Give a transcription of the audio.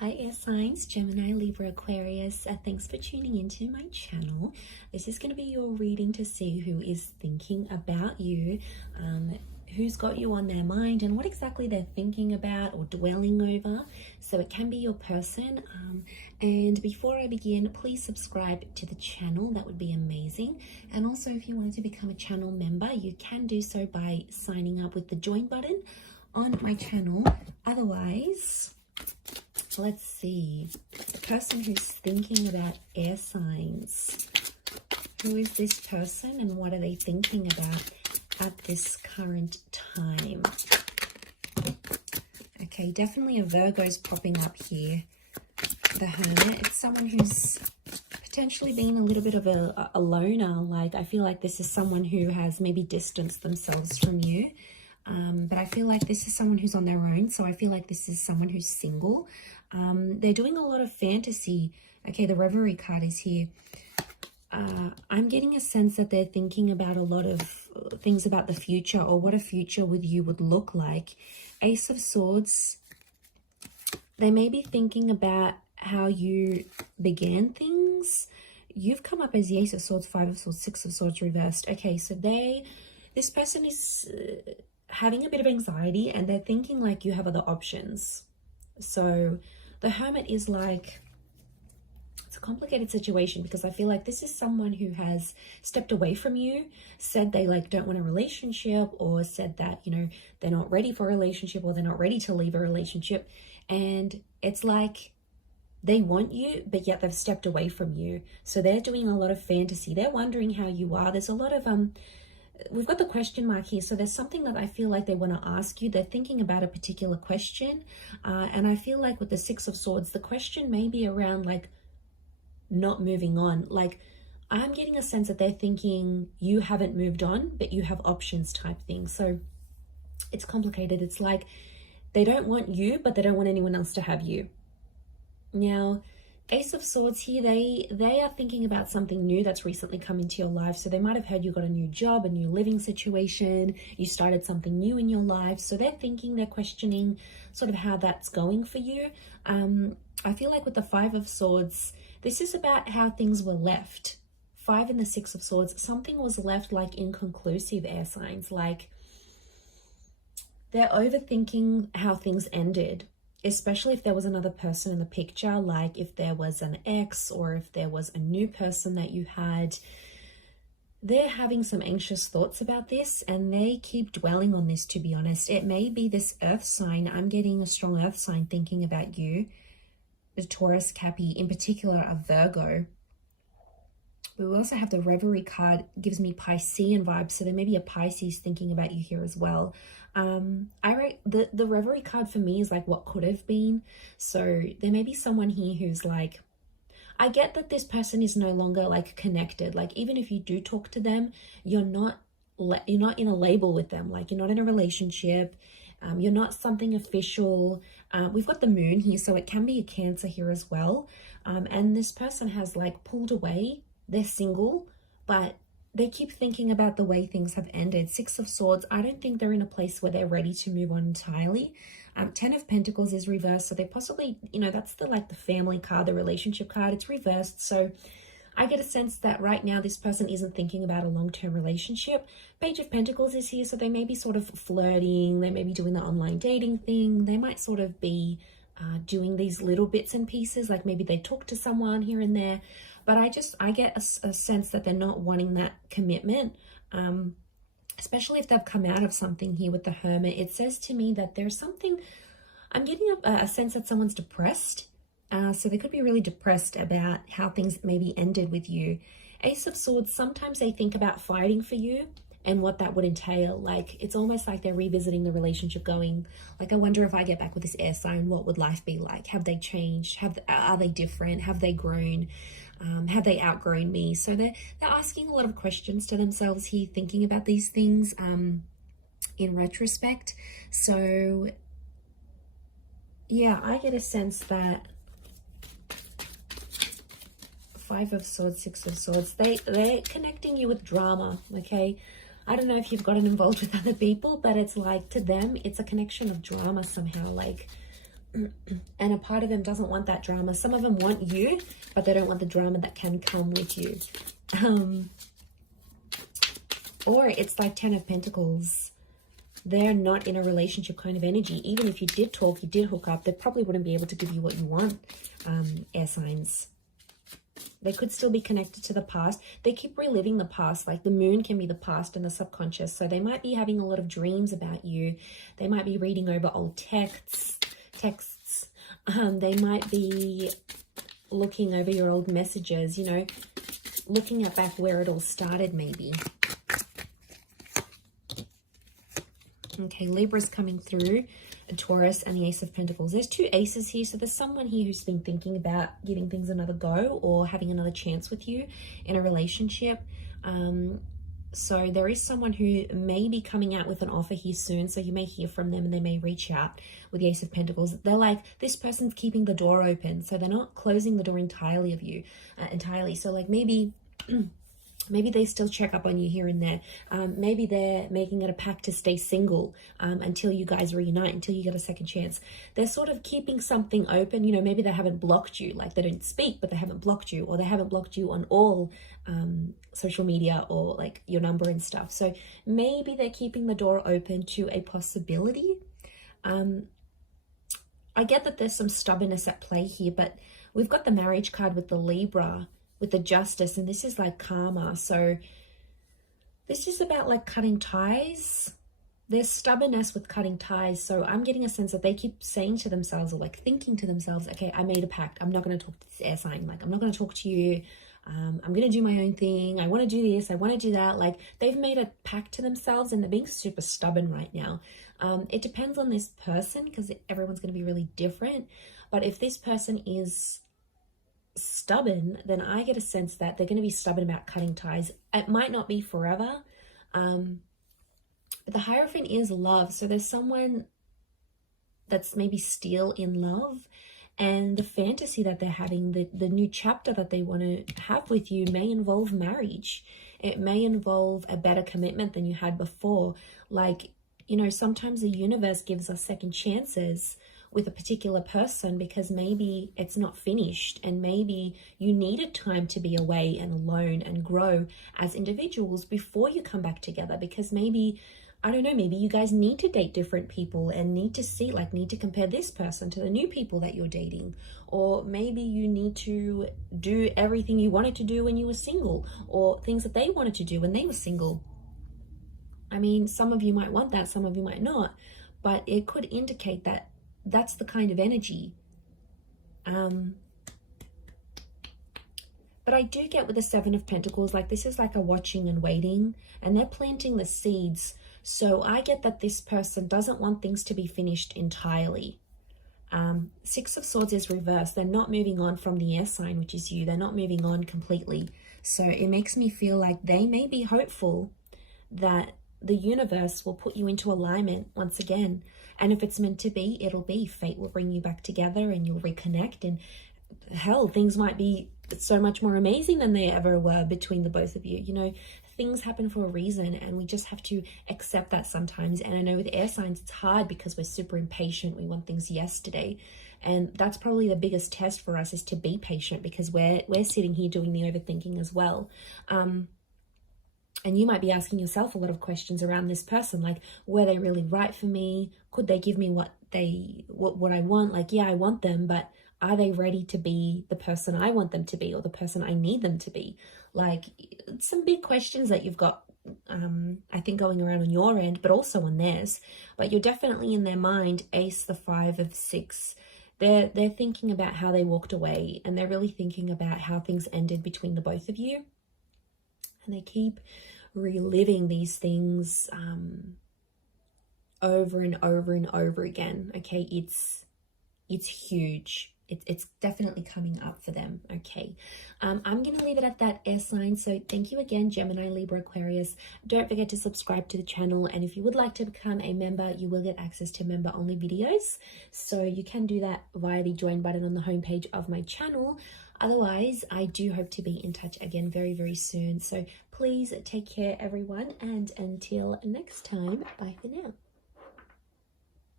Hi air signs, Gemini, Libra, Aquarius. Thanks for tuning into my channel. This is going to be your reading to see who is thinking about you, who's got you on their mind and what exactly they're thinking about or dwelling over. So it can be your person. And before I begin, please subscribe to the channel. That would be amazing. And also if you wanted to become a channel member, you can do so by signing up with the join button on my channel. Otherwise, let's see, the person who's thinking about air signs. Who is this person and what are they thinking about at this current time? Okay, definitely a Virgo's popping up here. The Hermit, it's someone who's potentially been a little bit of a loner. Like, I feel like this is someone who has maybe distanced themselves from you. But I feel like this is someone who's on their own. So I feel like this is someone who's single. They're doing a lot of fantasy. Okay, the Reverie card is here. I'm getting a sense that they're thinking about a lot of things about the future or what a future with you would look like. Ace of Swords. They may be thinking about how you began things. You've come up as the Ace of Swords, Five of Swords, Six of Swords reversed. Okay, so this person is having a bit of anxiety and they're thinking like you have other options. So the Hermit is like, it's a complicated situation because I feel like this is someone who has stepped away from you, said they like don't want a relationship, or said that, you know, they're not ready for a relationship or they're not ready to leave a relationship. And it's like they want you, but yet they've stepped away from you. So they're doing a lot of fantasy. They're wondering how you are. There's a lot of, we've got the question mark here. So there's something that I feel like they want to ask you. They're thinking about a particular question. And I feel like with the Six of Swords, the question may be around like not moving on. Like, I'm getting a sense that they're thinking you haven't moved on, but you have options type thing. So it's complicated. It's like they don't want you, but they don't want anyone else to have you. Now, Ace of Swords here, they are thinking about something new that's recently come into your life. So they might have heard you got a new job, a new living situation, you started something new in your life. So they're thinking, they're questioning sort of how that's going for you. I feel like with the Five of Swords, this is about how things were left. Five and the Six of Swords, something was left like inconclusive, air signs. Like they're overthinking how things ended. Especially if there was another person in the picture, like if there was an ex or if there was a new person that you had. They're having some anxious thoughts about this and they keep dwelling on this, to be honest. It may be this earth sign. I'm getting a strong earth sign thinking about you. The Taurus, Cappy, in particular a Virgo. We also have the Reverie card, gives me Piscean vibes. So there may be a Pisces thinking about you here as well. The Reverie card for me is like what could have been. So there may be someone here who's like, I get that this person is no longer like connected. Like even if you do talk to them, you're not in a label with them. Like you're not in a relationship. You're not something official. We've got the Moon here, so it can be a Cancer here as well. And this person has like pulled away. They're single, but they keep thinking about the way things have ended. Six of Swords, I don't think they're in a place where they're ready to move on entirely. 10 of Pentacles is reversed, so they're possibly, you know, that's the family card, the relationship card. It's reversed, so I get a sense that right now this person isn't thinking about a long-term relationship. Page of Pentacles is here, so they may be sort of flirting. They may be doing the online dating thing. They might sort of be doing these little bits and pieces, like maybe they talk to someone here and there. But I get a sense that they're not wanting that commitment, especially if they've come out of something here with the Hermit. It says to me that there's something, I'm getting a sense that someone's depressed. So they could be really depressed about how things maybe ended with you. Ace of Swords, sometimes they think about fighting for you and what that would entail. Like it's almost like they're revisiting the relationship, going like, I wonder if I get back with this air sign, what would life be like? Have they changed? Are they different? Have they grown? Have they outgrown me? So they're asking a lot of questions to themselves here, thinking about these things in retrospect. So yeah, I get a sense that Five of Swords, Six of Swords, they're connecting you with drama, okay? I don't know if you've gotten involved with other people, but it's like to them, it's a connection of drama somehow. Like And a part of them doesn't want that drama. Some of them want you, but they don't want the drama that can come with you. Or it's like 10 of Pentacles. They're not in a relationship kind of energy. Even if you did talk, you did hook up, they probably wouldn't be able to give you what you want, air signs. They could still be connected to the past. They keep reliving the past. Like the moon can be the past and the subconscious. So they might be having a lot of dreams about you. They might be reading over old texts. They might be looking over your old messages, you know, looking at back where it all started maybe. Okay, Libra's coming through, a Taurus and the Ace of Pentacles. There's 2 aces here, so there's someone here who's been thinking about giving things another go or having another chance with you in a relationship. So there is someone who may be coming out with an offer here soon, so you may hear from them and they may reach out with the Ace of Pentacles. They're like, this person's keeping the door open, so they're not closing the door entirely of you, So like maybe they still check up on you here and there. Maybe they're making it a pact to stay single until you guys reunite, until you get a second chance. They're sort of keeping something open. You know, maybe they haven't blocked you, like they don't speak, but they haven't blocked you, or they haven't blocked you on all social media or like your number and stuff. So maybe they're keeping the door open to a possibility. I get that there's some stubbornness at play here, but we've got the marriage card with the Libra, with the Justice, and this is like karma. So this is about like cutting ties. There's stubbornness with cutting ties. So I'm getting a sense that they keep saying to themselves, or like thinking to themselves, okay, I made a pact. I'm not going to talk to this air sign. Like, I'm not going to talk to you. I'm going to do my own thing. I want to do this. I want to do that. Like, they've made a pact to themselves and they're being super stubborn right now. It depends on this person because everyone's going to be really different. But if this person is stubborn, then I get a sense that they're going to be stubborn about cutting ties. It might not be forever. But the Hierophant is love. So there's someone that's maybe still in love. And the fantasy that they're having, the new chapter that they want to have with you may involve marriage. It may involve a better commitment than you had before. Like, you know, sometimes the universe gives us second chances with a particular person because maybe it's not finished and maybe you needed time to be away and alone and grow as individuals before you come back together, because maybe, I don't know, maybe you guys need to date different people and need to see, like, need to compare this person to the new people that you're dating. Or maybe you need to do everything you wanted to do when you were single, or things that they wanted to do when they were single. I mean, some of you might want that, some of you might not, but it could indicate that that's the kind of energy. But I do get with the Seven of Pentacles, like this is like a watching and waiting, and they're planting the seeds. So I get that this person doesn't want things to be finished entirely. Six of Swords is reversed. They're not moving on from the air sign, which is you. They're not moving on completely. So it makes me feel like they may be hopeful that the universe will put you into alignment once again. And if it's meant to be, it'll be. Fate will bring you back together and you'll reconnect. And hell, things might be so much more amazing than they ever were between the both of you. You know, things happen for a reason and we just have to accept that sometimes. And I know with air signs, it's hard because we're super impatient. We want things yesterday. And that's probably the biggest test for us, is to be patient, because we're sitting here doing the overthinking as well. And you might be asking yourself a lot of questions around this person, like, were they really right for me? Could they give me what I want? Like, yeah, I want them, but are they ready to be the person I want them to be, or the person I need them to be? Like, some big questions that you've got, I think, going around on your end, but also on theirs. But you're definitely in their mind. Ace, the 5 of 6. They're thinking about how they walked away, and they're really thinking about how things ended between the both of you. And they keep reliving these things over and over and over again. Okay, it's huge. It's definitely coming up for them. Okay, I'm going to leave it at that, air sign. So thank you again, Gemini, Libra, Aquarius. Don't forget to subscribe to the channel. And if you would like to become a member, you will get access to member-only videos. So you can do that via the join button on the homepage of my channel. Otherwise, I do hope to be in touch again very, very soon. So please take care, everyone. And until next time, bye for now.